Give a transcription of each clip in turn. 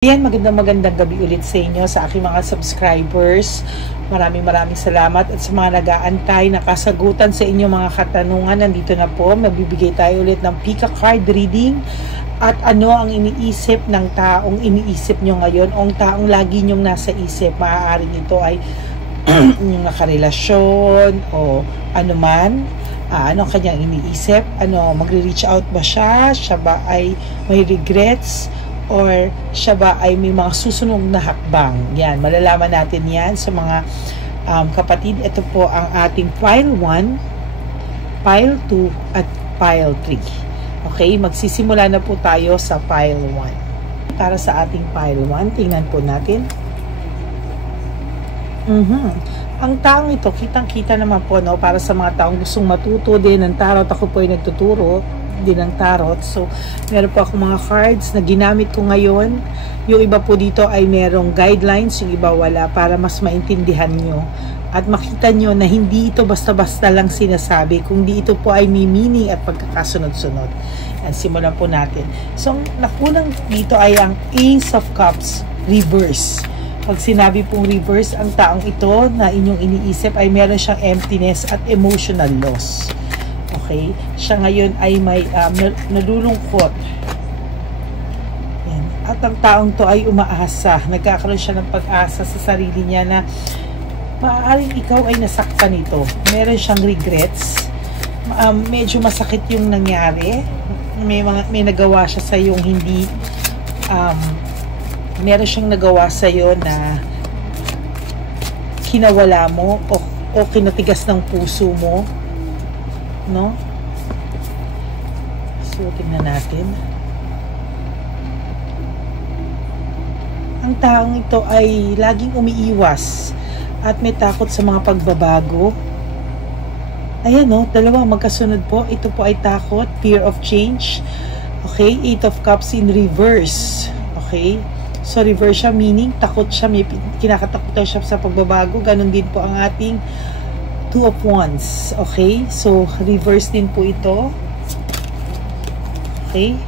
Ayan, magandang gabi ulit sa inyo, sa aking mga subscribers. Maraming salamat at sa mga nag-aantay na kasagutan sa inyong mga katanungan. Nandito na po, magbibigay tayo ulit ng Pika card reading at ano ang iniisip ng taong iniisip nyo ngayon o ang taong lagi nyong nasa isip. Maaaring ito ay yung nakarelasyon o ano man. Ano ang kanyang iniisip? Magre-reach out ba siya? Siya ba ay may regrets? Or siya ba ay may mga susunod na hakbang? Yan, malalaman natin yan sa mga kapatid. Ito po ang ating Pile 1, Pile 2, at Pile 3. Okay, magsisimula na po tayo sa Pile 1. Para sa ating Pile 1, tingnan po natin. Ang taong ito, kitang-kita naman po, no, para sa mga taong gustong matuto din ng tarot. Ako po ay nagtuturo din ng tarot. So, meron po akong mga cards na ginamit ko ngayon. Yung iba po dito ay merong guidelines, yung iba wala, para mas maintindihan nyo. At makita nyo na hindi ito basta-basta lang sinasabi, kundi ito po ay may meaning at pagkakasunod-sunod. Yan, simulan po natin. So, nakunang dito ay ang Ace of Cups reverse. Pag sinabi pong reverse, ang taong ito na inyong iniisip ay meron siyang emptiness at emotional loss. Okay? Siya ngayon ay may nalulungkot. Yan. At ang taong to ay umaasa. Nagkakaroon siya ng pag-asa sa sarili niya na maaaring ikaw ay nasaktan nito. Meron siyang regrets. Medyo masakit yung nangyari. May nagawa siya sa yung hindi meron siyang nagawa sa iyo na kinawala mo o kinatigas ng puso mo. No? So, tingnan natin. Ang taong ito ay laging umiiwas at may takot sa mga pagbabago. Ayan, no? Dalawa magkasunod po. Ito po ay takot, fear of change. Okay? Eight of Cups in reverse. Okay? So, reverse siya, meaning takot siya, may kinakatakutan siya sa pagbabago. Ganon din po ang ating Two of Wands. Okay? So, reverse din po ito. Okay?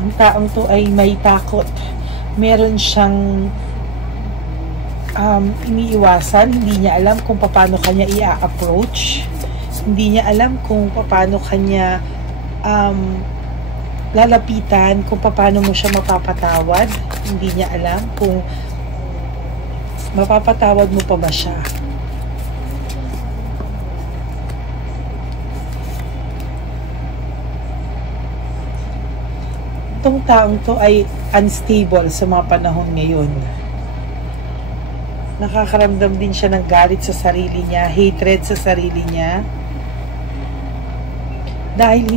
Ang taong to ay may takot. Meron siyang iniiwasan. Hindi niya alam kung paano kanya i-approach. Hindi niya alam kung paano kanya lalapitan, kung paano mo siya mapapatawad. Hindi niya alam kung mapapatawad mo pa ba siya. Itong taong to ay unstable sa mga panahon ngayon. Nakakaramdam din siya ng galit sa sarili niya, hatred sa sarili niya, dahil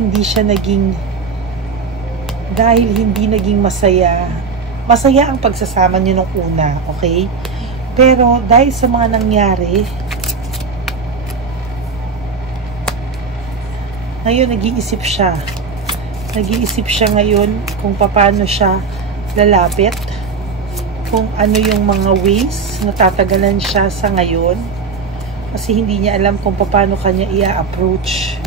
hindi naging masaya. Masaya ang pagsasama niyo nung una, okay? Pero dahil sa mga nangyari, ngayon nag-iisip siya. Nag-iisip siya ngayon kung paano siya lalapit, kung ano yung mga ways na tatagalan siya sa ngayon, kasi hindi niya alam kung paano kanya i-approach.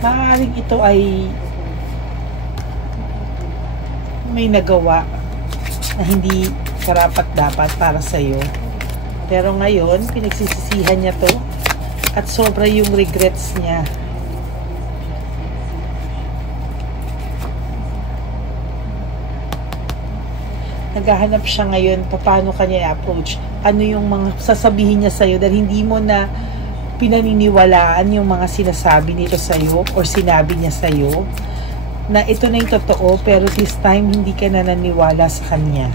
Maaaring ito ay may nagawa na hindi karapat-dapat para sa'yo. Pero ngayon, pinagsisisihan niya to at sobra yung regrets niya. Naghahanap siya ngayon paano kanya i-approach. Ano yung mga sasabihin niya sa'yo dahil hindi mo na pinaniniwalaan yung mga sinasabi nito sa'yo or sinabi niya sa'yo na ito na yung totoo, pero this time hindi ka na naniwala sa kanya.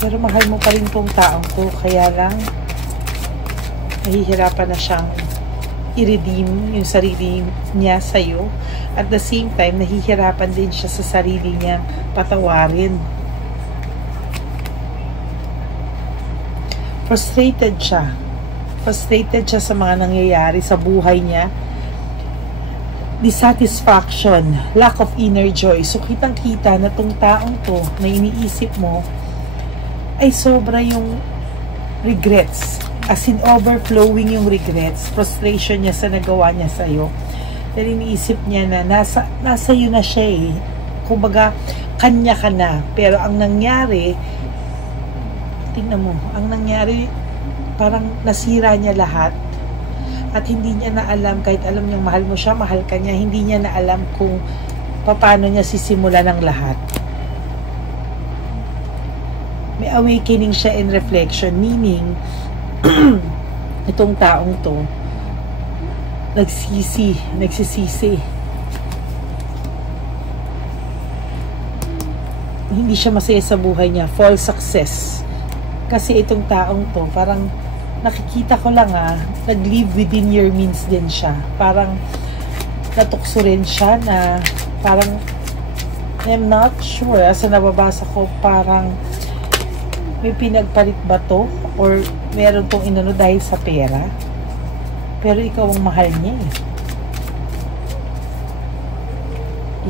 Pero mahal mo pa rin tong taong to, kaya lang nahihirapan na siyang i-redeem yung sarili niya sa'yo. At the same time, nahihirapan din siya sa sarili niya patawarin. Frustrated siya. Frustrated siya sa mga nangyayari sa buhay niya. dissatisfaction, lack of inner joy. So kitang-kita na tong taong to na iniisip mo ay sobra yung regrets, as in overflowing yung regrets, frustration niya sa nagawa niya sa'yo. Dahil iniisip niya na nasa iyo na siya eh. Kumbaga, kanya ka na. Pero ang nangyari, tingnan mo, ang nangyari, parang nasira niya lahat. At hindi niya na alam, kahit alam niyang mahal mo siya, mahal ka niya, hindi niya na alam kung paano niya sisimulan ang lahat. May awakening siya in reflection, meaning, itong taong to, nagsisisi. Hindi siya masaya sa buhay niya, false success. Kasi itong taong to, parang nakikita ko lang nag-live within your means din siya. Parang natukso rin siya na parang, I'm not sure, sa nababasa ko, parang may pinagpalit ba to? Or meron tong inano dahil sa pera? Pero ikaw ang mahal niya eh.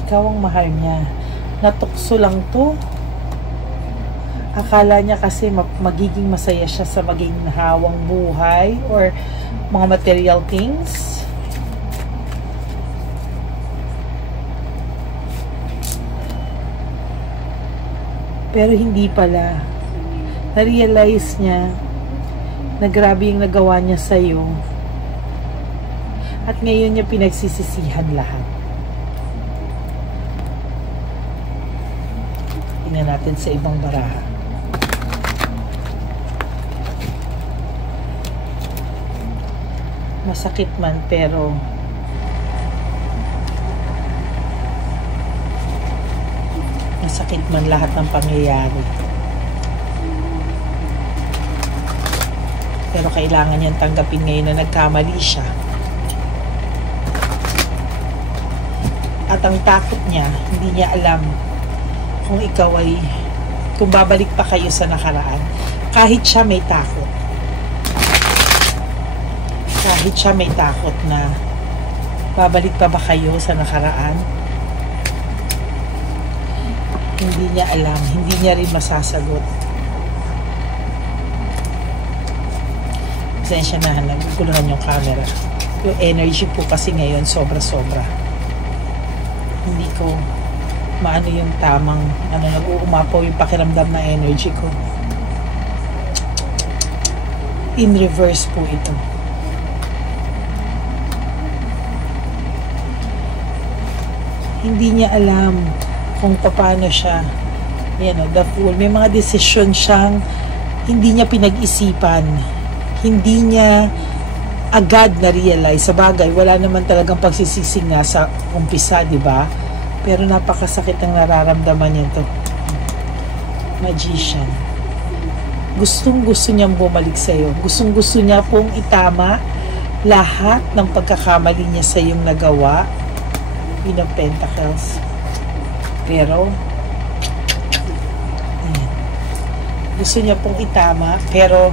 Ikaw ang mahal niya. Natukso lang to. Akala niya kasi magiging masaya siya sa maging hawang buhay or mga material things. Pero hindi pala. Na-realize niya na grabe yung nagawa niya sa'yo. At ngayon niya pinagsisisihan lahat. Tingnan natin sa ibang baraha. Masakit man pero masakit man lahat ng pangyayari. Pero kailangan niyang tanggapin ngayon na nagkamali siya. At ang takot niya, hindi niya alam kung ikaw ay, kung babalik pa kayo sa nakaraan. Kahit siya may takot. Kahit siya may takot na babalik pa ba kayo sa nakaraan. Hindi niya alam, hindi niya rin masasagot. Pasensya na, nagkuluhan yung camera. Yung energy po kasi ngayon sobra-sobra. Hindi ko maano yung tamang nag-uumapaw yung pakiramdam na energy ko. In reverse po ito. Hindi niya alam kung paano siya, the fool. May mga desisyon siyang hindi niya pinag-isipan. Hindi niya agad na-realize. Sa bagay, wala naman talagang pagsisising nga sa umpisa, di ba? Pero napakasakit ang nararamdaman niya to. Magician. Gustong-gusto niyang bumalik sa'yo. Gustong-gusto niya pong itama lahat ng pagkakamali niya sa iyong nagawa. Queen of Pentacles. Pero, gusto niya pong itama, pero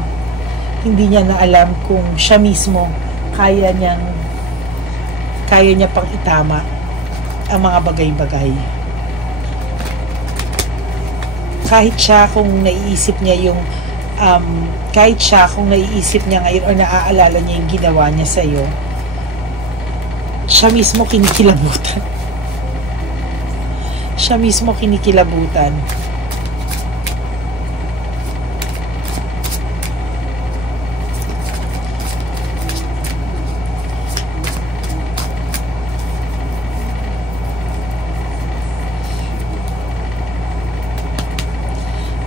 hindi niya na alam kung siya mismo kaya niya pang itama ang mga bagay-bagay. Kahit siya kung naiisip niya yung ngayon or naaalala niya yung ginawa niya sa'yo, siya mismo kinikilabutan. Siya mismo kinikilabutan.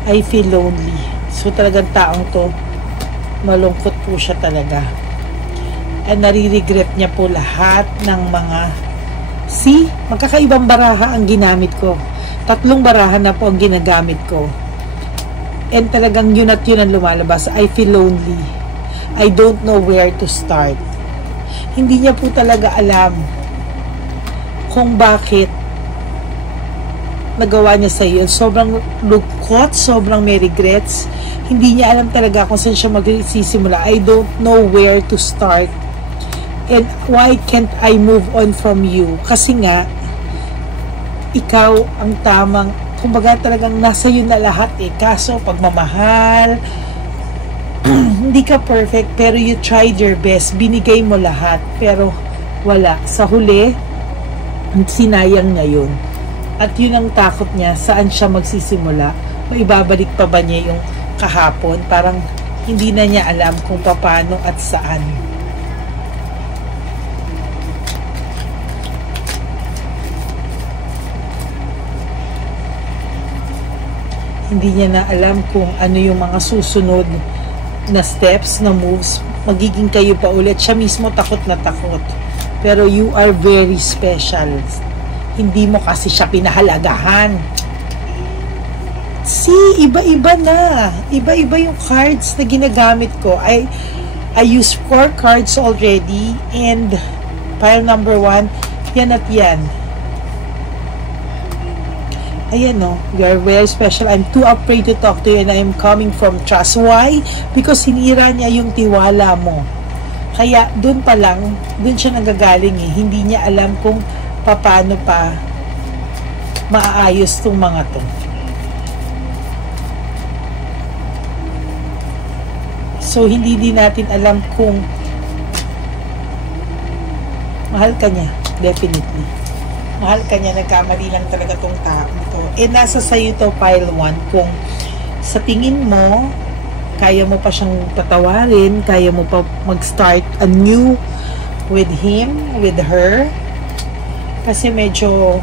I feel lonely. So talagang taong to, malungkot po siya talaga. And nare-regret niya po lahat ng mga, magkakaibang baraha ang ginamit ko. 3 baraha na po ang ginagamit ko. And talagang yun at yun ang lumalabas. I feel lonely. I don't know where to start. Hindi niya po talaga alam kung bakit nagawa niya sa iyo. Sobrang lungkot, sobrang may regrets. Hindi niya alam talaga kung saan siya magsisimula. I don't know where to start. And why can't I move on from you? Kasi nga, ikaw ang tamang, kumbaga talagang nasa yun na lahat eh. Kaso, pagmamahal, hindi ka perfect, pero you tried your best. Binigay mo lahat, pero wala. Sa huli, sinayang ngayon. At yun ang takot niya, saan siya magsisimula? Maibabalik pa ba niya yung kahapon? Parang hindi na niya alam kung paano at saan. Hindi niya na alam kung ano yung mga susunod na steps, na moves. Magiging kayo pa ulit. Siya mismo takot na takot. Pero you are very special. Hindi mo kasi siya pinahalagahan. See, iba-iba na. Iba-iba yung cards na ginagamit ko. I use 4 cards already. And pile number 1, yan at yan. Ayan no, you are very special. I'm too afraid to talk to you and I'm coming from trust. Why? Because sinira niya yung tiwala mo. Kaya dun pa lang, dun siya nanggagaling eh. Hindi niya alam kung paano pa maaayos tong mga to. So hindi din natin alam kung mahal ka niya. Definitely. Mahal ka niya, nagkamali lang talaga tong tao to. Eh, nasa sa'yo to, pile 1, kung sa tingin mo, kaya mo pa siyang patawarin, kaya mo pa mag-start anew with him, with her. Kasi medyo,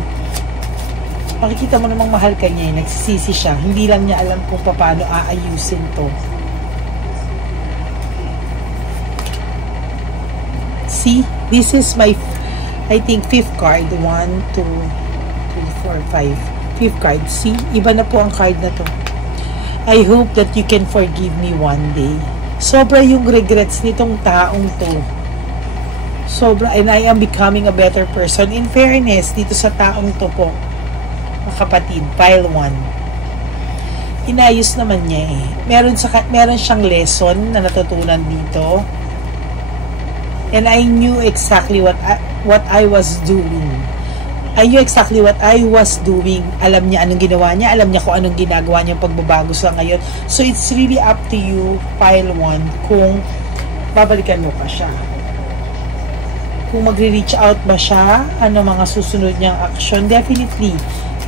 makikita mo namang mahal ka niya, nagsisisi siya. Hindi lang niya alam kung paano aayusin to. See, this is my I think 5th card. 1, 2, 3, 4, 5. 5th card. See? Iba na po ang card na to. I hope that you can forgive me one day. Sobra yung regrets nitong taong to. Sobra. And I am becoming a better person. In fairness, dito sa taong to po, mga kapatid, pile 1. Inayos naman niya eh. Meron siyang lesson na natutunan dito. And I knew exactly what I was doing. I knew exactly what I was doing. Alam niya anong ginawa niya. Alam niya kung anong ginagawa niya pagbabago sa ngayon. So, it's really up to you, pile 1, kung babalikan mo pa siya. Kung magre-reach out ba siya, ano mga susunod niyang action. Definitely.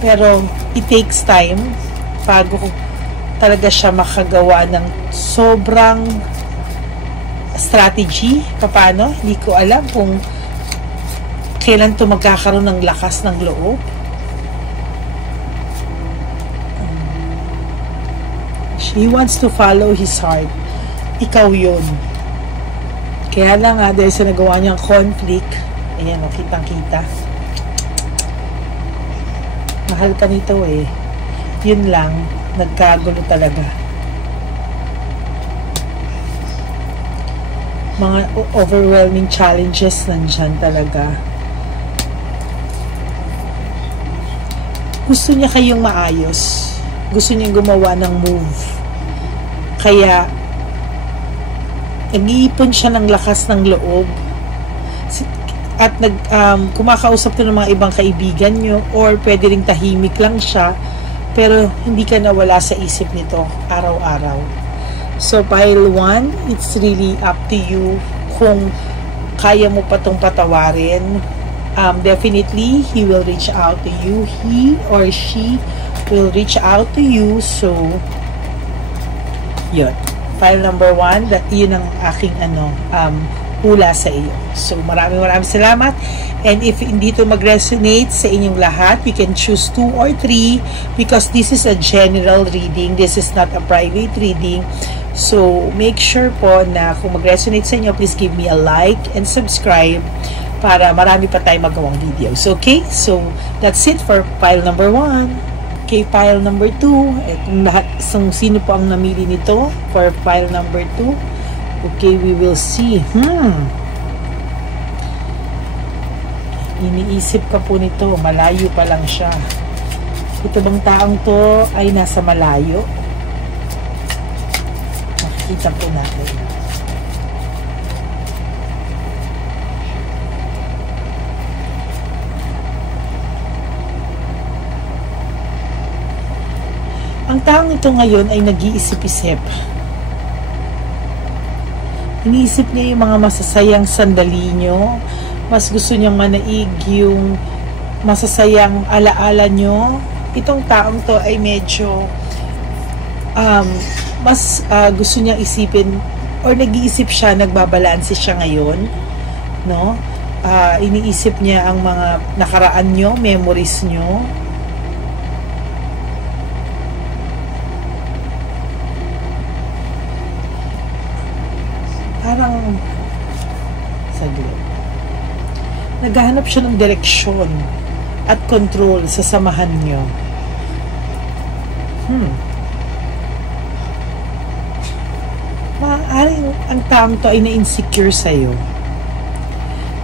Pero, it takes time bago talaga siya makagawa ng sobrang strategy. Paano? Hindi ko alam kung kailan to magkakaroon ng lakas ng loob. He wants to follow his heart. Ikaw yun. Kaya lang nga, dahil sa nagawa niyang conflict, ayan o, kitang-kita. Mahal ka nito eh. Yun lang, nagkagulo talaga. Mga overwhelming challenges nandyan talaga. Gusto niya kayong maayos. Gusto niya gumawa ng move. Kaya, nag-iipon siya ng lakas ng loob. At kumakausap to ng mga ibang kaibigan nyo, or pwede ring tahimik lang siya, pero hindi ka nawala sa isip nito araw-araw. So, pile 1, it's really up to you kung kaya mo pa itong patawarin. Definitely, he will reach out to you. He or she will reach out to you. So, yun. Pile number 1, yun ang aking hula sa iyo. So, maraming salamat. And if hindi to mag-resonate sa inyong lahat, you can choose 2 or 3 because this is a general reading. This is not a private reading. So, make sure po na kung mag-resonate sa inyo, please give me a like and subscribe para marami pa tayong magawang videos. Okay? So, that's it for pile number 1. Okay, pile number 2. At lahat, sino po ang namili nito for pile number 2? Okay, we will see. Iniisip ka po nito, malayo pa lang siya. Ito bang taong to ay nasa malayo? Makikita po natin. Ang taong ito ngayon ay nag-iisip-isip. Iniisip niya yung mga masasayang sandali nyo. Mas gusto niyang manaig yung masasayang alaala nyo. Itong taong to ay medyo mas gusto niyang isipin or nag-iisip siya, nagbabalanse siya ngayon, no? Iniisip niya ang mga nakaraan nyo, memories nyo. Parang saglit. Naghahanap siya ng direksyon at control sa samahan nyo. Maaaring ang taong to ay na-insecure sa'yo.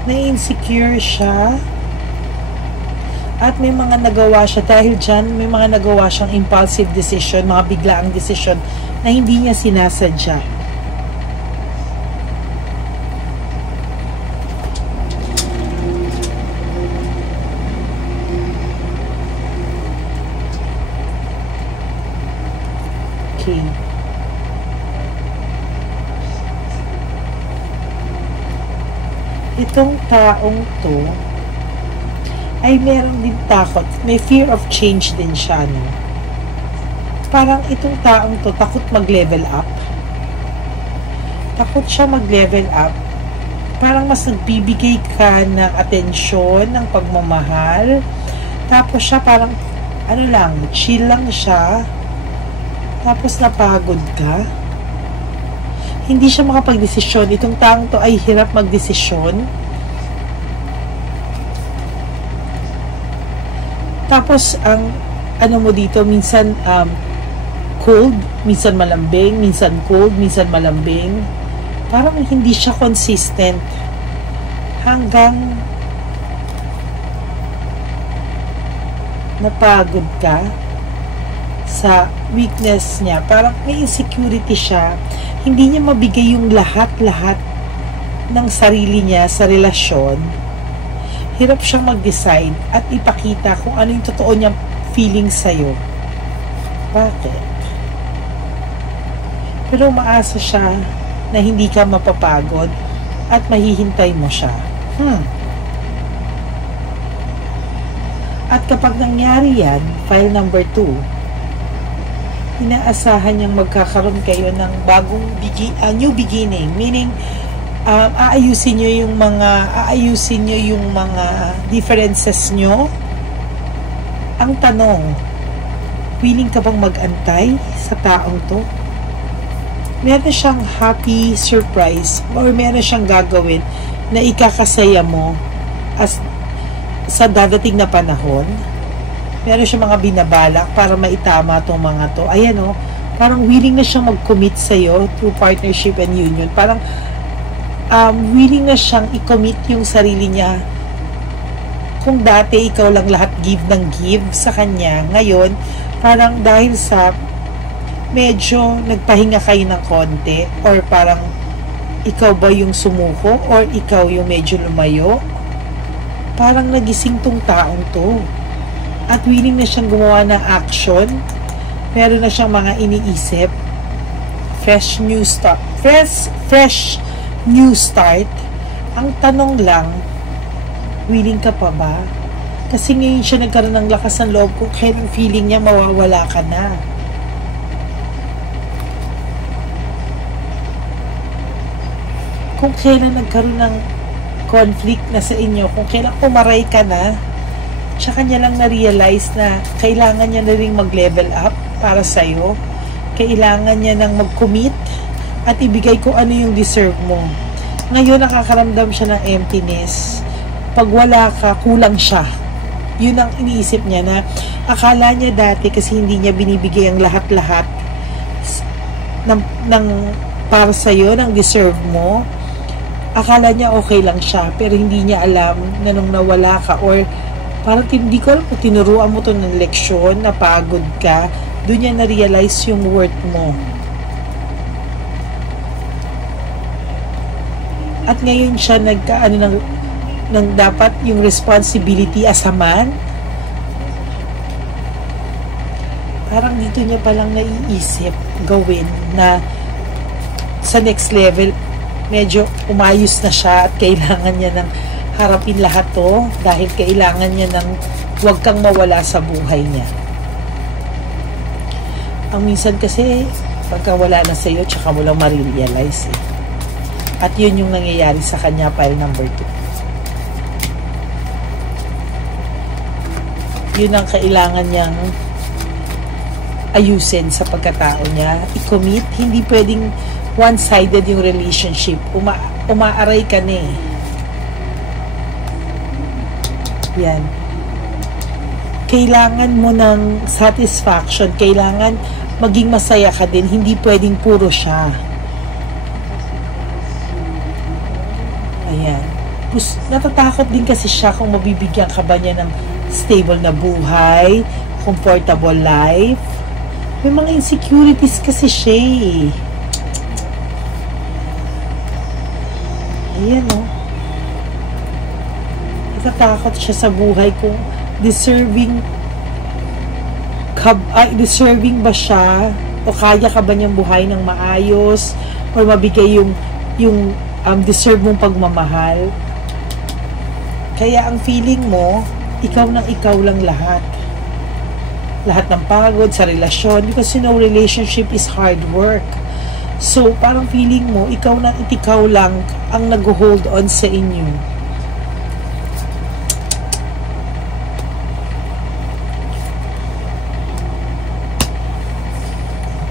Na-insecure siya at may mga nagawa siya dahil dyan, may mga nagawa siyang impulsive decision, mga biglaang decision na hindi niya sinasadya. Okay. Itong taong to ay meron din takot. May fear of change din siya, no? Parang itong taong to takot mag-level up. Takot siya mag-level up. Parang mas nagbibigay ka ng atensyon, ng pagmamahal. Tapos siya parang, ano lang, chill lang siya. Tapos napagod ka. Hindi siya makapag-desisyon. Itong taong to ay hirap mag-desisyon. Tapos, ang ano mo dito, minsan cold, minsan malambing, minsan cold, minsan malambing. Parang hindi siya consistent. Hanggang napagod ka sa weakness niya. Parang may insecurity siya. Hindi niya mabigay yung lahat-lahat ng sarili niya sa relasyon. Hirap siyang mag-decide at ipakita kung ano yung totoo niyang feeling sa'yo. Bakit? Pero umaasa siya na hindi ka mapapagod at mahihintay mo siya. At kapag nangyari yan, file number 2, inaasahan niyang magkakaroon kayo ng bagong new beginning, meaning aayusin niyo yung mga differences niyo. Ang tanong, willing ka bang mag-antay sa taong to? Meron siyang happy surprise or meron siyang gagawin na ikakasaya mo sa dadating na panahon. Meron siyang mga binabalak para maitama itong mga to. Ayan o, parang willing na siyang mag-commit sa'yo through partnership and union. Parang willing na siyang i-commit yung sarili niya. Kung dati ikaw lang lahat give ng give sa kanya, ngayon, parang dahil sa medyo nagpahinga kayo ng konti or parang ikaw ba yung sumuko or ikaw yung medyo lumayo, parang nagising tong taong to. At willing na siyang gumawa ng action. Meron na siyang mga iniisip. Fresh new start. Fresh new start. Ang tanong lang, willing ka pa ba? Kasi ngayon siya nagkaroon ng lakas ng loob kung kailan feeling niya mawawala ka na. Kung kailan nagkaroon ng conflict na sa inyo, kung kailan umaray ka na, tsaka niya lang na-realize na kailangan niya na rin mag-level up para sa'yo. Kailangan niya nang mag-commit at ibigay ko ano yung deserve mo. Ngayon, nakakaramdam siya ng emptiness. Pag wala ka, kulang siya. Yun ang iniisip niya na akala niya dati kasi hindi niya binibigay ang lahat-lahat ng para sa'yo, ng deserve mo. Akala niya okay lang siya, pero hindi niya alam na nung nawala ka or parang hindi ko alam kung tinuruan mo to ng leksyon, napagod ka, doon niya na-realize yung worth mo. At ngayon siya nagkaano ng dapat yung responsibility as a man. parang dito niya palang naiisip gawin na sa next level, medyo umayos na siya at kailangan niya ng harapin lahat to dahil kailangan niya ng huwag kang mawala sa buhay niya. Ang minsan kasi, pagka wala na sa'yo, tsaka mo lang marirealize eh. At yun yung nangyayari sa kanya, pile number 2. Yun ang kailangan niyang ayusin sa pagkatao niya. I-commit, hindi pwedeng one-sided yung relationship. Umaaray ka na eh. Yan. Kailangan mo ng satisfaction. Kailangan maging masaya ka din. Hindi pwedeng puro siya. Ayan. Natatakot din kasi siya kung mabibigyan ka ba niya ng stable na buhay, comfortable life. May mga insecurities kasi siya eh. Ayan o. Natatakot siya sa buhay kung deserving ba siya o kaya ka ba niyang buhay ng maayos or mabigay yung deserve mong pagmamahal. Kaya ang feeling mo, ikaw lang lahat ng pagod sa relasyon, because you know relationship is hard work. So parang feeling mo ikaw lang ang nag-hold on sa inyo.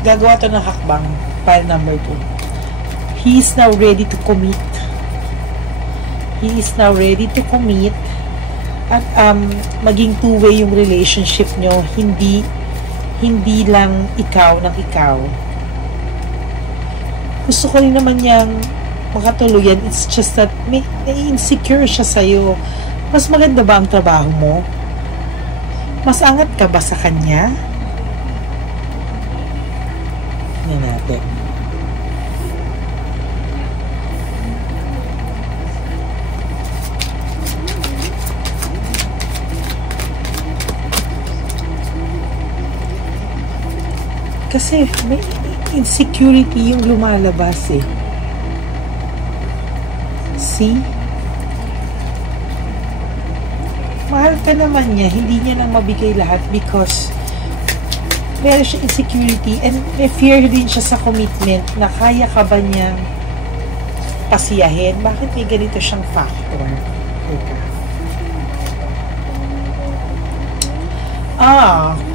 Gagawa to ng hakbang, pile number 2. He is now ready to commit. He is now ready to commit at maging two-way yung relationship nyo, hindi lang ikaw ng ikaw. Gusto ko rin naman niyang makatuluyan. It's just that may insecure siya sa'yo. Mas maganda ba ang trabaho mo? Mas angat ka ba sa kanya? Yan natin. Kasi may insecurity yung lumalabas eh. See? Mahal ka naman niya, hindi niya nang mabigay lahat because meron siya insecurity and may fear din siya sa commitment na kaya ka ba niyang pasiyahin. Bakit may ganito siyang factor?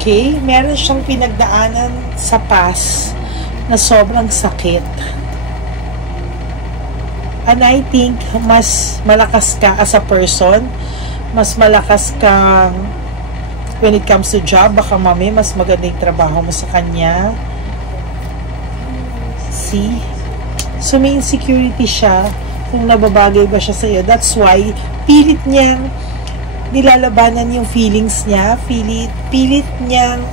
Okay. Meron siyang pinagdaanan sa past na sobrang sakit. And I think mas malakas ka as a person, mas malakas ka when it comes to job. Baka mami, mas maganda yung trabaho mo sa kanya. See? So may insecurity siya kung nababagay ba siya sa'yo. That's why pilit niyang nilalabanan yung feelings niya, pilit niyang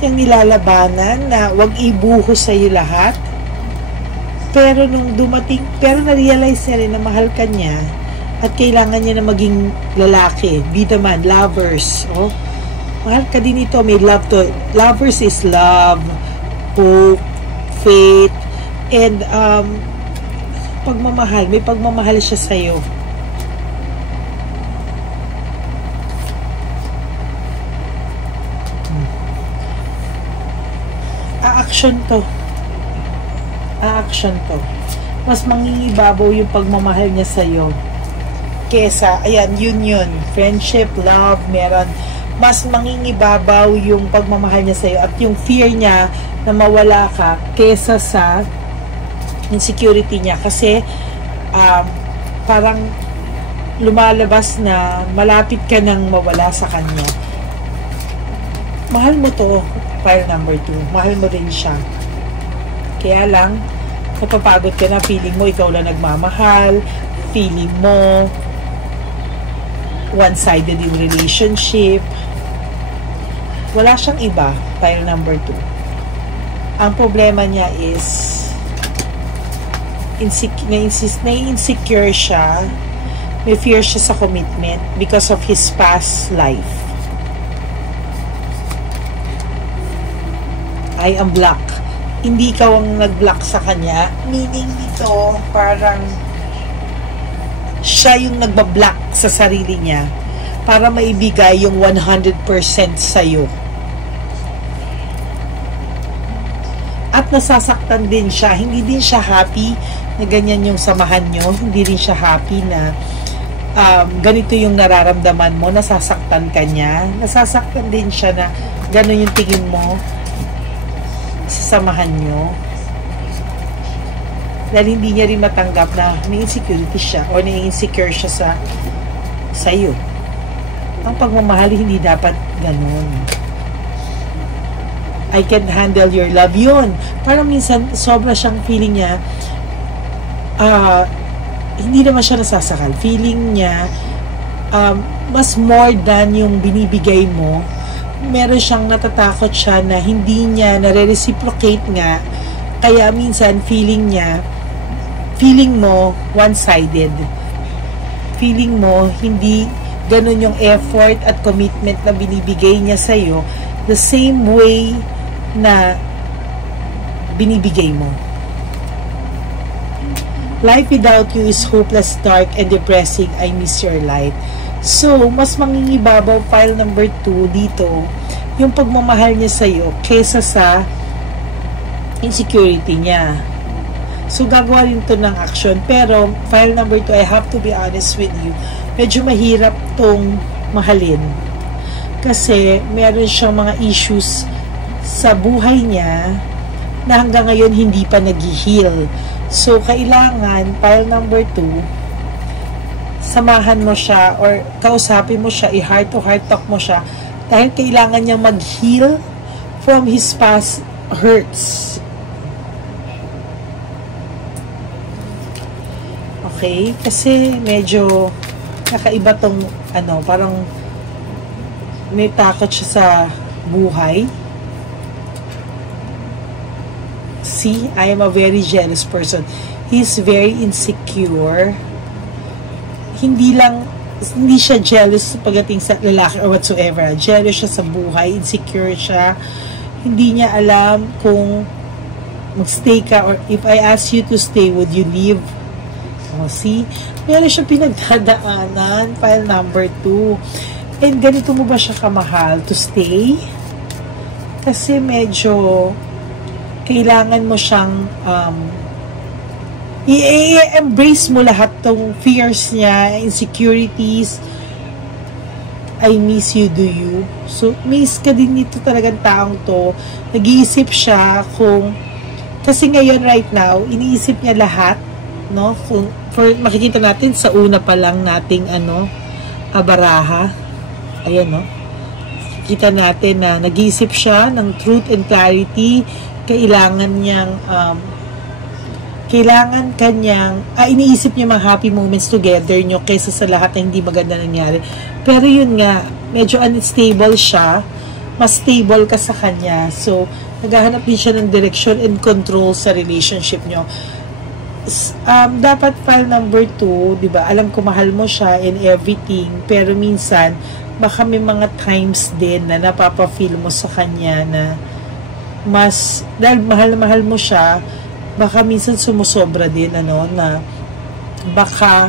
nilalabanan na wag ibuho sa'yo lahat. Pero nung dumating, pero na-realize niya rin na mahal ka niya at kailangan niya na maging lalaki, be the man, lovers. Oh, mahal ka din ito, may love to. Lovers is love, hope, faith, and pagmamahal. May pagmamahal siya sa'yo. Action to. Mas mangingibabaw yung pagmamahal niya sa'yo kesa, ayan, union, friendship, love, meron. Mas mangingibabaw yung pagmamahal niya sa'yo at yung fear niya na mawala ka kesa sa insecurity niya. Kasi parang lumalabas na malapit ka nang mawala sa kanya. Mahal mo to, pile number 2. Mahal mo rin siya. Kaya lang, napapagod ka na, feeling mo ikaw lang nagmamahal, feeling mo one-sided yung relationship. Wala siyang iba, pile number 2. Ang problema niya is na-insecure siya, may fear siya sa commitment because of his past life. ay ang block. Hindi ikaw ang nag-block sa kanya. Meaning nito, parang siya yung nagbablock sa sarili niya para maibigay yung 100% sa'yo. At nasasaktan din siya. Hindi din siya happy na ganyan yung samahan nyo. Hindi rin siya happy na ganito yung nararamdaman mo. Nasasaktan ka niya. Nasasaktan din siya na gano'n yung tingin mo sa samahan nyo. Dahil hindi niya rin matanggap na may insecurity siya o na-insecure siya sa iyo. Ang pagmamahal hindi dapat ganun. I can handle your love. Yun. Parang minsan sobra siyang feeling niya hindi naman siya nasasakal. Feeling niya mas more than yung binibigay mo. Meron siyang natatakot siya na hindi niya nare-reciprocate nga. Kaya minsan feeling mo one-sided. Feeling mo hindi ganun yung effort at commitment na binibigay niya sa'yo the same way na binibigay mo. Life without you is hopeless, dark, and depressing. I miss your light. So, mas mangingibabaw file number 2 dito, yung pagmamahal niya sa'yo kesa sa insecurity niya. So, gagawa rin to ng action. Pero, file number 2, I have to be honest with you, medyo mahirap tong mahalin. Kasi, meron siyang mga issues sa buhay niya na hanggang ngayon hindi pa nag-heal. So, kailangan, file number 2, samahan mo siya or kausapin mo siya, i-heart-to-heart talk mo siya dahil kailangan niya mag-heal from his past hurts. Okay? Kasi medyo kakaiba tong parang may takot siya sa buhay. See, I am a very jealous person. He's very insecure. Hindi siya jealous pagdating sa lalaki or whatsoever. Jealous siya sa buhay, insecure siya. Hindi niya alam kung magstay ka or if I ask you to stay, would you leave? Oh, see? Meron siya pinagdadaanan. File number 2. And ganito mo ba siya kamahal to stay? Kasi medyo kailangan mo siyang i-embrace mo lahat tong fears niya, insecurities. I miss you, do you? So, miss ka din nito talagang taong to. Nag-iisip siya kasi ngayon right now, iniisip niya lahat, no? Makikita natin sa una pa lang nating baraha. Ayan, no? Kita natin na nag-iisip siya ng truth and clarity. Iniisip niya mga happy moments together nyo kaysa sa lahat na hindi maganda nangyari. Pero yun nga, medyo unstable siya. Mas stable ka sa kanya. So, naghahanap din siya ng direction and control sa relationship nyo. Dapat file number 2, diba? Alam ko mahal mo siya and everything. Pero minsan, baka may mga times din na napapa-feel mo sa kanya na dahil mahal na mahal mo siya, baka minsan sumusobra din, na baka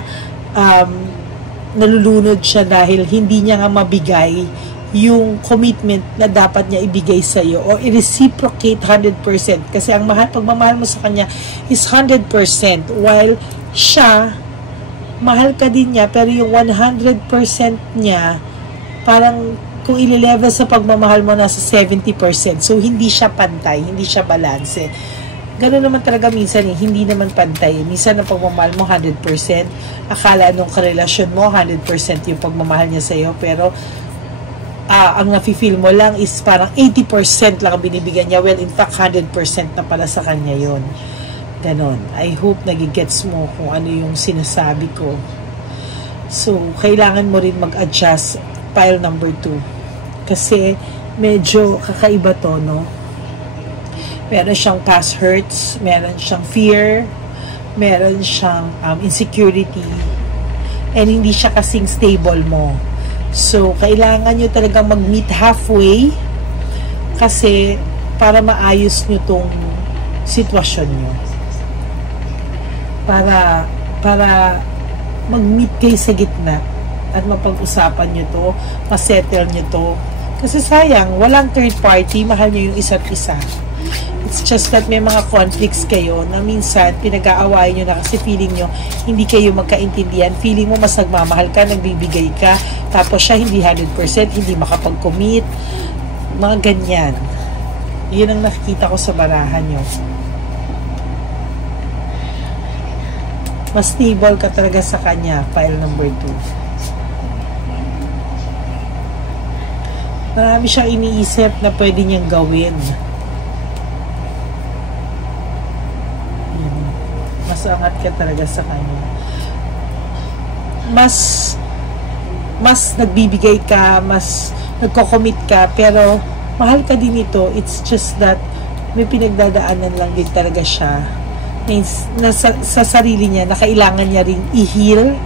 nalulunod siya dahil hindi niya nga mabigay yung commitment na dapat niya ibigay sa iyo o i-reciprocate 100% kasi ang pagmamahal mo sa kanya is 100% while siya mahal ka din niya pero yung 100% niya parang kung ile-level sa pagmamahal mo nasa 70%. So hindi siya pantay, hindi siya balanse. Ganoon naman talaga minsan hindi naman pantay. Minsan ang pagmamahal mo 100%, akala nung karelasyon mo 100% yung pagmamahal niya sa iyo pero ang nafi-feel mo lang is parang 80% lang ang binibigyan niya. Well, in fact 100% na pala sa kanya yon. Ganon. I hope nagigets mo kung ano yung sinasabi ko. So, kailangan mo rin mag-adjust file number 2. Kasi medyo kakaiba to, no? Meron siyang past hurts, meron siyang fear, meron siyang insecurity, and hindi siya kasing stable mo. So, kailangan nyo talagang mag-meet halfway kasi para maayos nyo tong sitwasyon nyo. Para mag-meet kayo sa gitna at mapag-usapan nyo to, masettle nyo to. Kasi sayang, walang third party, mahal nyo yung isa't isa. It's just that may mga conflicts kayo na minsan pinag-aawayan nyo na kasi feeling nyo hindi kayo magkaintindihan. Feeling mo mas nagmamahal ka, nagbibigay ka, tapos siya hindi 100%, hindi makapag-commit. Mga ganyan. Yun ang nakikita ko sa barahan nyo. Mas stable ka talaga sa kanya, pile number 2. Marami siyang iniisip na pwede niyang gawin. Mas angat ka talaga sa kanya. Mas nagbibigay ka, mas nagko-commit ka, pero mahal ka din ito. It's just that may pinagdadaanan lang din talaga siya na sa sarili niya, na kailangan niya ring i-heal.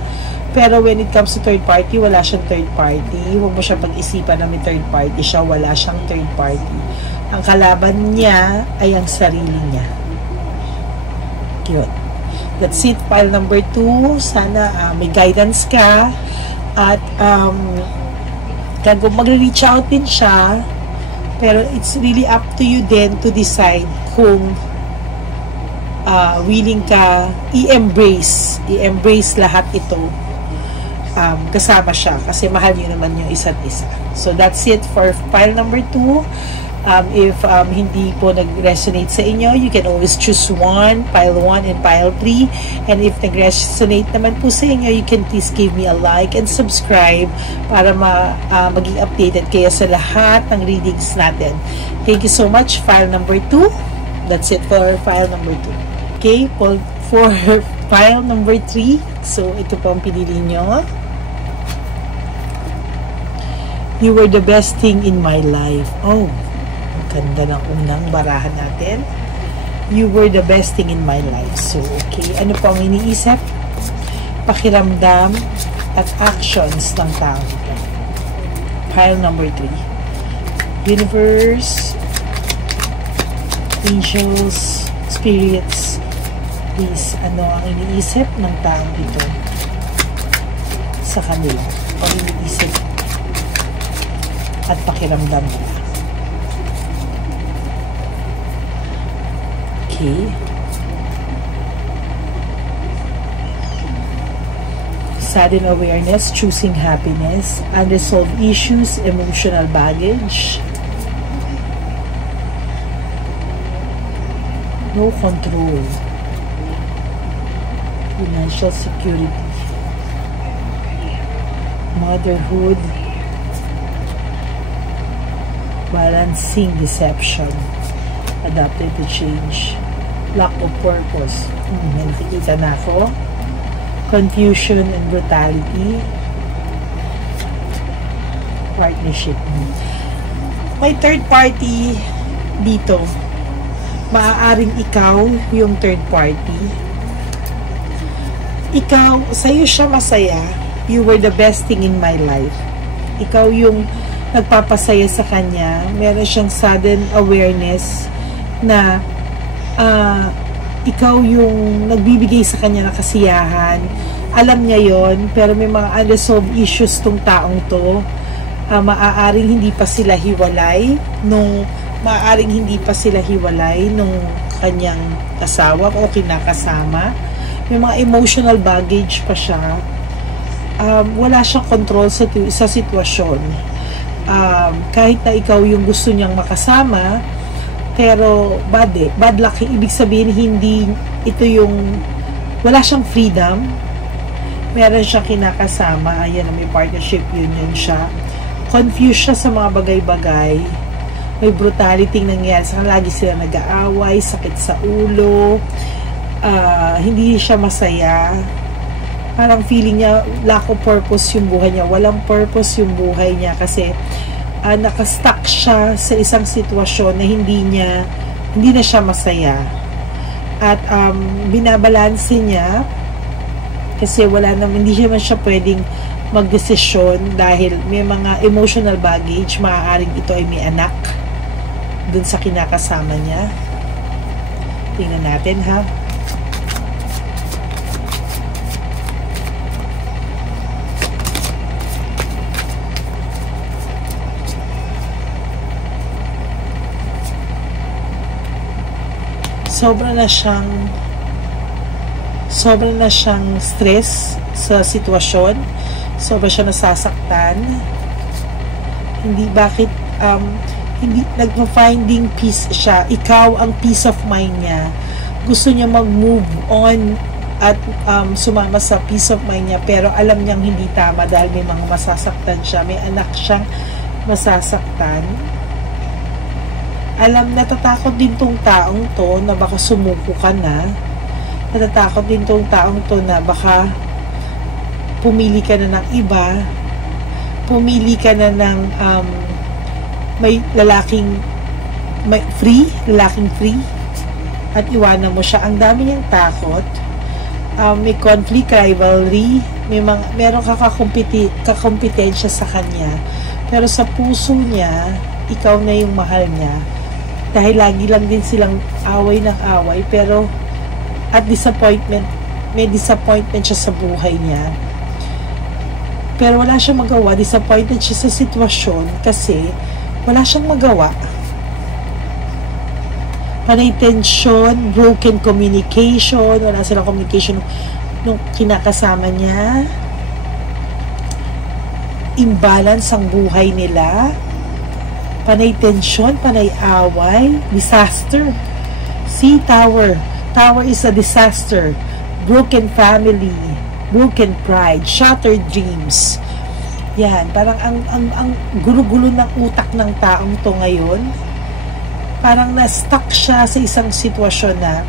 Pero when it comes to third party, wala siyang third party. Huwag mo siya pag-isipan na may third party siya. Wala siyang third party. Ang kalaban niya ay ang sarili niya. Yun. That's it, pile number 2. Sana may guidance ka. At mag-reach out din siya. Pero it's really up to you then to decide kung willing ka i-embrace lahat ito. Kasama siya kasi mahal niyo naman yung isa't isa. So that's it for pile number 2. If hindi po nag-resonate sa inyo, you can always choose one, pile 1 and pile 3. And if nag-resonate naman po sa inyo, you can please give me a like and subscribe para maging updated kayo sa lahat ng readings natin. Thank you so much, pile number 2. That's it for pile number 2. Okay, for pile number 3. So ito po ang pinili nyo. You were the best thing in my life. Oh, ganda ng unang barahan natin. You were the best thing in my life. So, okay. Ano po ang iniisip? Pakiramdam at actions ng tao. Pile number 3. Universe, angels, spirits, please, ano ang iniisip ng tao dito sa kanila? Ang iniisip at pakiramdam nila. Okay. Sudden awareness, choosing happiness, unresolved issues, emotional baggage, no control, financial security, motherhood, balancing deception, adapted to change, lack of purpose, nakikita na ako, confusion and brutality, partnership. May third party dito. Maaaring ikaw yung third party. Ikaw, sa'yo siya masaya. You were the best thing in my life. Ikaw yung nagpapasaya sa kanya. Meron siyang sudden awareness na ikaw yung nagbibigay sa kanya ng kasiyahan. Alam niya yon, pero may mga unresolved issues tong taong to. Maaaring hindi pa sila hiwalay nung kanyang asawa o kinakasama. May mga emotional baggage pa siya. Wala siyang control sa sitwasyon. Kahit na ikaw yung gusto niyang makasama, pero bad luck, ibig sabihin hindi ito yung, wala siyang freedom. Meron siyang kinakasama, ayan, may partnership union siya, confused siya sa mga bagay-bagay, may brutality nangyayari sa kanila, lagi sila nag-aaway, sakit sa ulo, hindi siya masaya, parang feeling niya lack of purpose yung buhay niya, walang purpose yung buhay niya kasi nakastuck siya sa isang sitwasyon na hindi na siya masaya. At binabalanse niya kasi hindi naman siya pwedeng magdesisyon dahil may mga emotional baggage. Maaaring ito ay may anak dun sa kinakasama niya. Tingnan natin ha. Sobra na siyang stress sa sitwasyon. Sobra siya nasasaktan. Hindi nagpa-finding peace siya. Ikaw ang peace of mind niya. Gusto niya mag-move on at sumama sa peace of mind niya, pero alam niyang hindi tama dahil may mga masasaktan siya. May anak siyang masasaktan. Natatakot din tong taong to na baka sumuko ka na. Natatakot din tong taong to na baka pumili ka na ng iba. Pumili ka na ng may lalaking free at iwanan mo siya. Ang dami niyang takot. May conflict, rivalry, meron ka kakompetensya sa kanya. Pero sa puso niya, ikaw na yung mahal niya. Dahil lagi lang din silang away ng away, pero at may disappointment siya sa buhay niya. Pero wala siyang magawa. Disappointed siya sa sitwasyon kasi wala siyang magawa. Panay tension, broken communication, wala silang communication nung kinakasama niya. Imbalance ang buhay nila. Panay tension, panay away, disaster. See, Tower is a disaster. Broken family, broken pride, shattered dreams. Yan, parang ang gulo-gulo ng utak ng taong to ngayon. Parang na-stuck siya sa isang sitwasyon na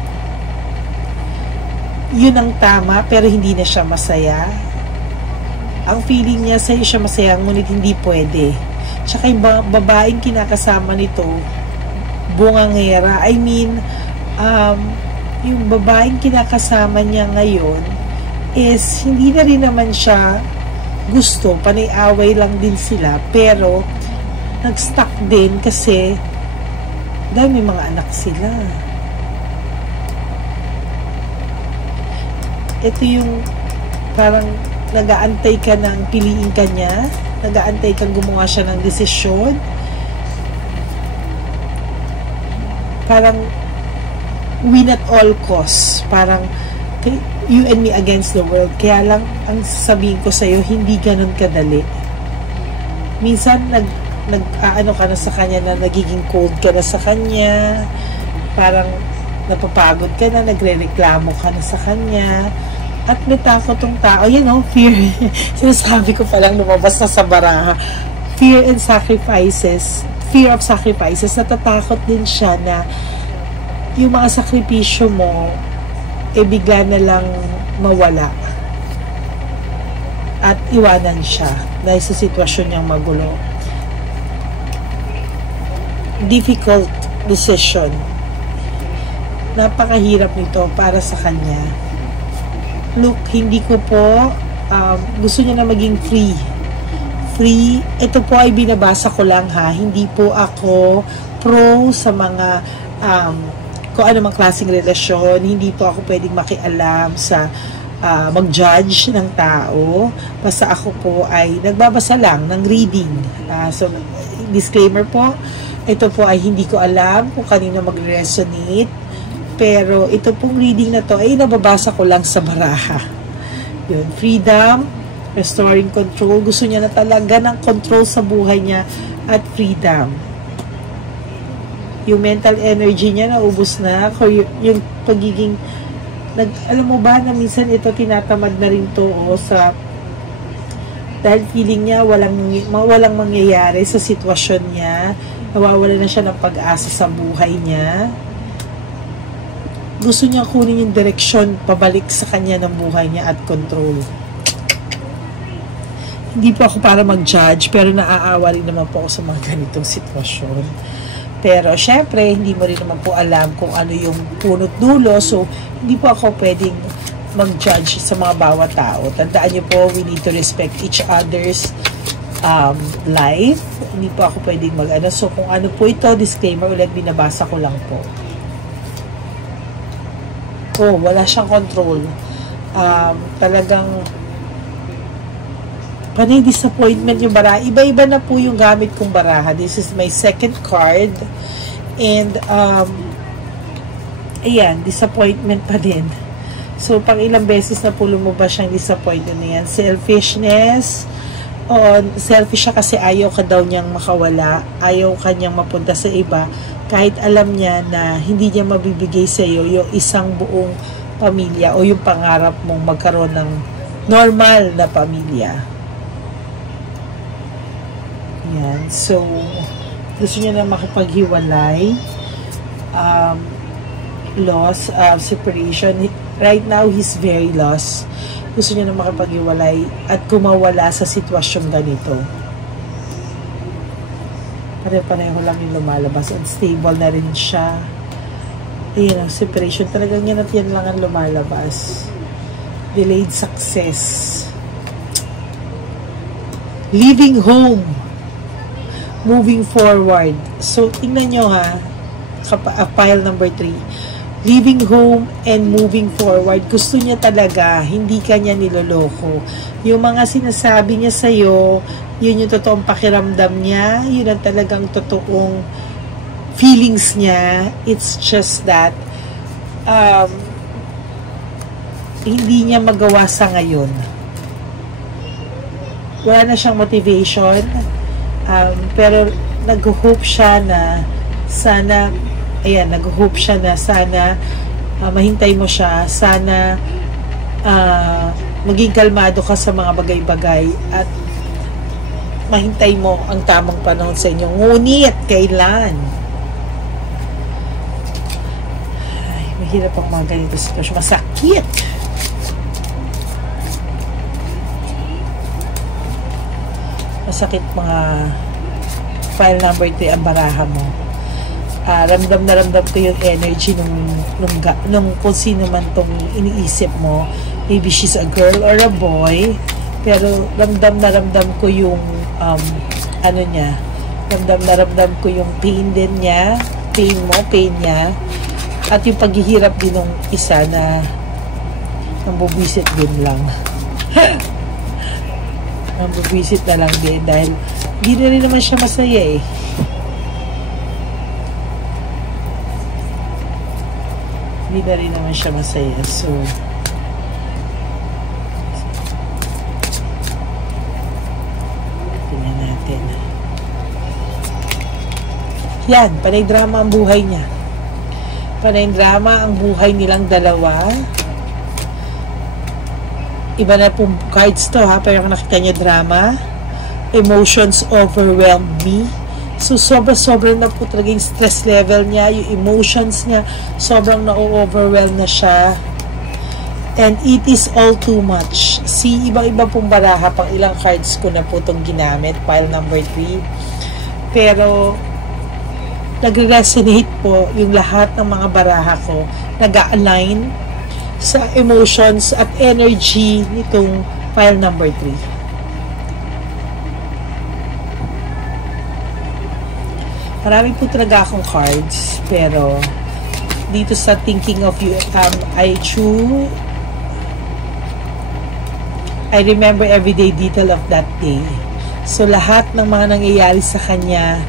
yun ang tama pero hindi na siya masaya. Ang feeling niya sa'yo siya masaya, ngunit hindi pwede. Tsaka yung babaeng kinakasama nito, bungangera. I mean, yung babaeng kinakasama niya ngayon is hindi na rin naman siya gusto. Panay-away lang din sila. Pero, nag-stuck din kasi dahil may mga anak sila. Ito yung parang nag-aantay ka ng piliin ka niya. Nag-aantay kang gumawa siya ng desisyon. Parang win at all costs. Parang you and me against the world. Kaya lang, ang sabihin ko sa'yo, hindi ganun kadali. Minsan, nag-aano ka na sa kanya na nagiging cold ka na sa kanya. Parang napapagod ka na, nagre-reklamo ka na sa kanya. At may takot tong tao. Yan o, fear. Sinasabi ko palang lumabas na sa baraha. Fear and sacrifices. Fear of sacrifices. Natatakot din siya na yung mga sakripisyo mo bigla na lang mawala. At iwanan siya dahil sa sitwasyon niyang magulo. Difficult decision. Napakahirap nito para sa kanya. Look, hindi ko po gusto niya na maging free. Ito po ay binabasa ko lang ha, hindi po ako pro sa mga kung ano mang klaseng relasyon. Hindi po ako pwedeng makialam sa mag-judge ng tao. Basta ako po ay nagbabasa lang ng reading. So disclaimer po, ito po ay hindi ko alam kung kanino mag-resonate. Pero ito pong reading na to ay nababasa ko lang sa baraha. Yun, freedom, restoring control. Gusto niya na talaga ng control sa buhay niya at freedom. Yung mental energy niya naubos na. Yung pagiging alam mo ba na minsan ito tinatamad na rin to dahil feeling niya walang mangyayari sa sitwasyon niya. Nawawala na siya ng pag-asa sa buhay niya. Gusto niya kunin yung direksyon pabalik sa kanya ng buhay niya at control. Hindi po ako para mag-judge, pero naaawa rin naman po ako sa mga ganitong sitwasyon. Pero syempre, hindi mo rin naman po alam kung ano yung punot dulo, so hindi po ako pwedeng mag-judge sa mga bawat tao. Tandaan niyo po, we need to respect each other's live. Hindi po ako pwedeng mag-ano. So, kung ano po ito, disclaimer ulit, binabasa ko lang po. Oh, wala siyang control. Talagang panay disappointment yung baraha. Iba-iba na po yung gamit kong baraha. This is my second card. And, ayan, disappointment pa din. So, pang ilang beses na po lumabas siyang disappointment na yan. Selfishness. Selfish siya kasi ayaw ka daw niyang makawala. Ayaw ka niyang mapunta sa iba. Kahit alam niya na hindi niya mabibigay sa iyo yung isang buong pamilya o yung pangarap mong magkaroon ng normal na pamilya. Yan. So, gusto niya na makipaghiwalay. Loss, separation. Right now, he's very lost. Gusto niya na makipaghiwalay at kumawala sa sitwasyong ganito. Pare-pareho lang yung lumalabas. Unstable na rin siya. Ayan, separation. Talagang yan at yan lang ang lumalabas. Delayed success. Leaving home. Moving forward. So, tingnan nyo ha. Pile number 3. Leaving home and moving forward. Gusto niya talaga. Hindi ka niya niloloko. Yung mga sinasabi niya sa'yo, yun yung totoong pakiramdam niya. Yun ang talagang totoong feelings niya. It's just that hindi niya magawa sa ngayon. Wala na siyang motivation. Pero nag-hope siya na sana, ayan, nag-hope siya na sana mahintay mo siya, sana maging kalmado ka sa mga bagay-bagay at mahintay mo ang tamang panahon sa inyo. Ngunit, kailan? Ay, mahirap ang mga ganito sitwasyon. Masakit! Masakit mga file number 3 ang baraha mo. Ramdam na ramdam ko yung energy nung kung sino man tong iniisip mo. Maybe she's a girl or a boy, pero ramdam na ramdam ko yung ano niya. Ramdam na ramdam ko yung pain din niya, pain mo, pain niya, at yung paghihirap din ng isa na nambubisit din lang. Nambubisit na lang din dahil hindi na rin naman siya masaya eh. Hindi na rin naman siya masaya. So, tingnan natin. Yan, panay drama ang buhay niya. Panay drama ang buhay nilang dalawa. Iba na pong cards to ha, pero kung nakita niyo drama, emotions overwhelmed me. So, sobra-sobra na po talaga yung stress level niya, yung emotions niya, sobrang na-overwhelm na siya. And it is all too much. See, ibang-iba pong baraha, pang ilang cards ko na po itong ginamit, pile number 3. Pero, nag-resonate po yung lahat ng mga baraha ko, nag-align sa emotions at energy nitong pile number 3. Marami po talaga akong cards, pero dito sa thinking of you, I remember everyday detail of that day. So, lahat ng mga nangyayari sa kanya,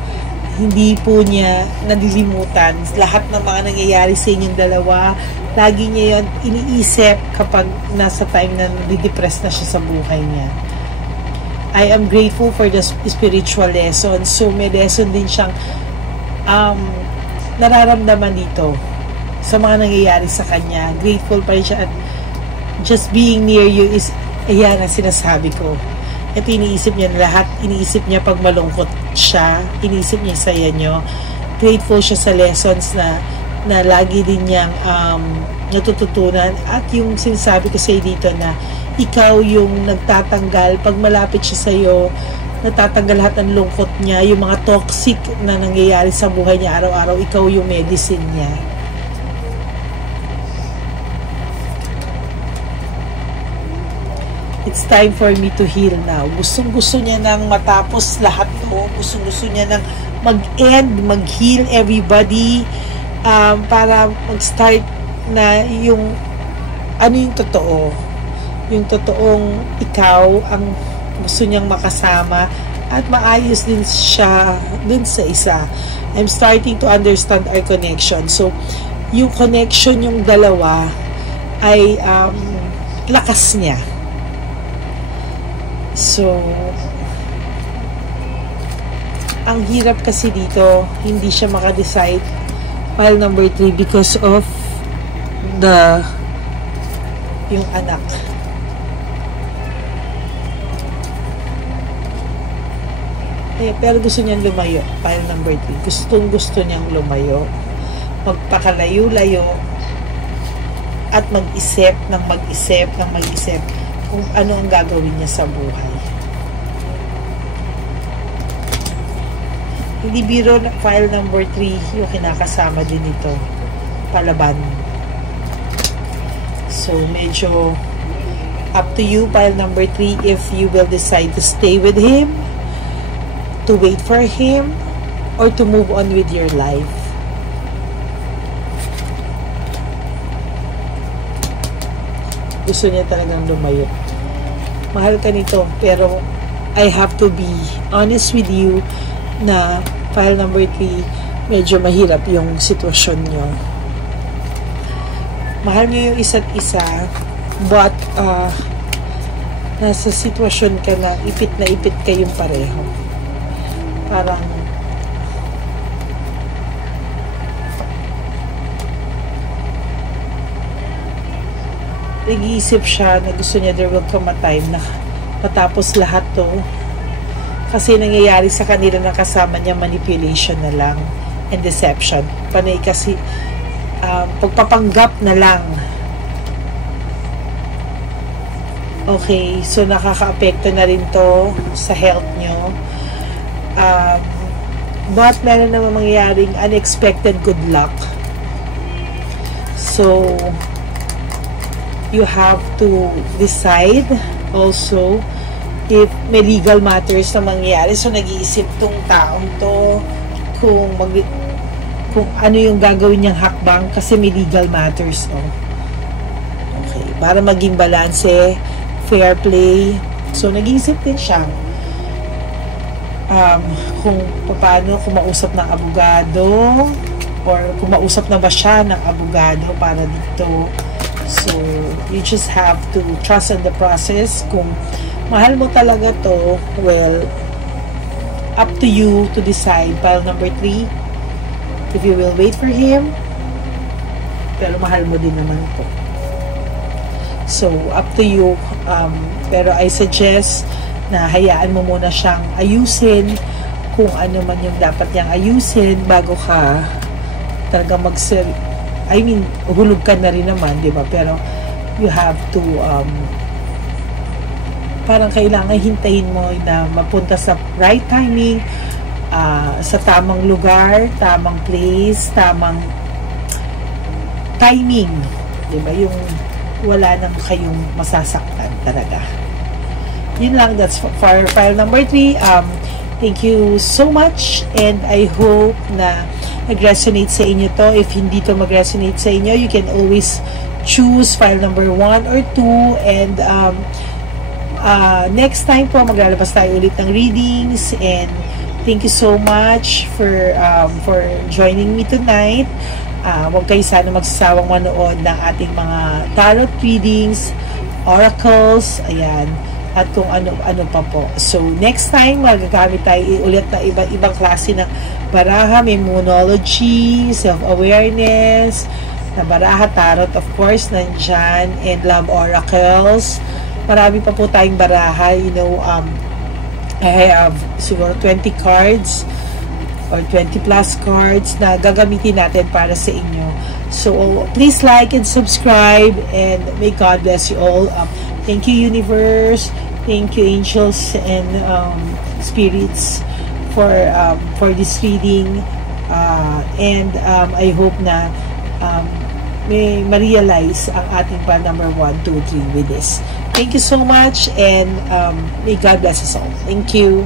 hindi po niya nalilimutan. Lahat ng mga nangyayari sa inyong dalawa, lagi niya yon iniisip kapag nasa time na nadidepress na siya sa buhay niya. I am grateful for the spiritual lesson. So, may lesson din siyang nararamdaman dito sa mga nangyayari sa kanya. Grateful pa rin siya at just being near you is, ayan ang sinasabi ko. Ito iniisip niya lahat. Iniisip niya pag malungkot siya. Iniisip niya saya nyo. Grateful siya sa lessons na lagi din niyang natututunan. At yung sinasabi ko sa'yo dito na ikaw yung nagtatanggal pag malapit siya sa'yo, natatanggal lahat ng lungkot niya, yung mga toxic na nangyayari sa buhay niya araw-araw, ikaw yung medicine niya. It's time for me to heal now. Gustong-gusto niya nang matapos lahat to. Gustong-gusto niya nang mag-end, mag-heal everybody, para mag-start na yung ano yung totoo. Yung totoong ikaw ang gusto niyang makasama at maayos din siya dun sa isa. I'm starting to understand our connection. So, yung connection yung dalawa ay lakas niya. So, ang hirap kasi dito, hindi siya makadecide pile number 3 because of yung anak. Pero gusto niyang lumayo, pile number 3. Gusto niyang lumayo. Magpakalayo-layo at mag-isip kung ano ang gagawin niya sa buhay. Hindi biro na file number 3 yung kinakasama din ito. Palaban. So, medyo up to you, file number 3, if you will decide to stay with him, to wait for him, or to move on with your life. Gusto niya talagang lumayo. Mahal ka nito, pero I have to be honest with you na file number 3, medyo mahirap yung sitwasyon nyo. Mahal nyo yung isa't isa, but nasa sitwasyon ka na ipit kayong pareho. Parang nag-iisip siya na gusto niya there will come a time na matapos lahat to, kasi nangyayari sa kanila na kasama niya manipulation na lang and deception. Panay kasi pagpapanggap na lang. Okay, so nakaka-apekto na rin to sa health nyo. But meron naman mangyayaring unexpected good luck. So you have to decide also if may legal matters na mangyayari. So nag-iisip tong taong to kung ano yung gagawin niyang hakbang kasi may legal matters. Okay, para maging balanse, fair play. So nag-iisip din siya kung paano kumausap ng abogado or kumausap na ba siya ng abogado para dito. So, you just have to trust in the process. Kung mahal mo talaga to, well, up to you to decide. File number 3, if you will wait for him, pero mahal mo din naman to. So, up to you. Pero I suggest na hayaan mo muna siyang ayusin kung ano man yung dapat niyang ayusin bago ka talaga hulog ka na rin naman, di ba? Pero you have to parang kailangan hintayin mo na mapunta sa right timing, sa tamang lugar, tamang place, tamang timing, di ba? Yung wala nang kayong masasaktan talaga. Yun lang, that's for file number 3. Thank you so much, and I hope na mag-resonate sa inyo to. If hindi to mag-resonate sa inyo, you can always choose file number 1 or 2, and next time po maglalabas tayo ulit ng readings, and thank you so much for joining me tonight. Huwag kayo sana magsasawang manood ng ating mga tarot readings, oracles, ayan, at kung ano pa po. So, next time, magagamit tayo ulit na ibang klase ng baraha. May moonology, self-awareness, na baraha, tarot, of course, nandyan, and love oracles. Marami pa po tayong baraha. You know, I have siguro 20 cards or 20 plus cards na gagamitin natin para sa inyo. So, please like and subscribe, and may God bless you all. Thank you, universe. Thank you, angels and spirits, for this reading. And I hope na may ma-realize ang ating plan number 1, 2, 3 with this. Thank you so much, and may God bless us all. Thank you.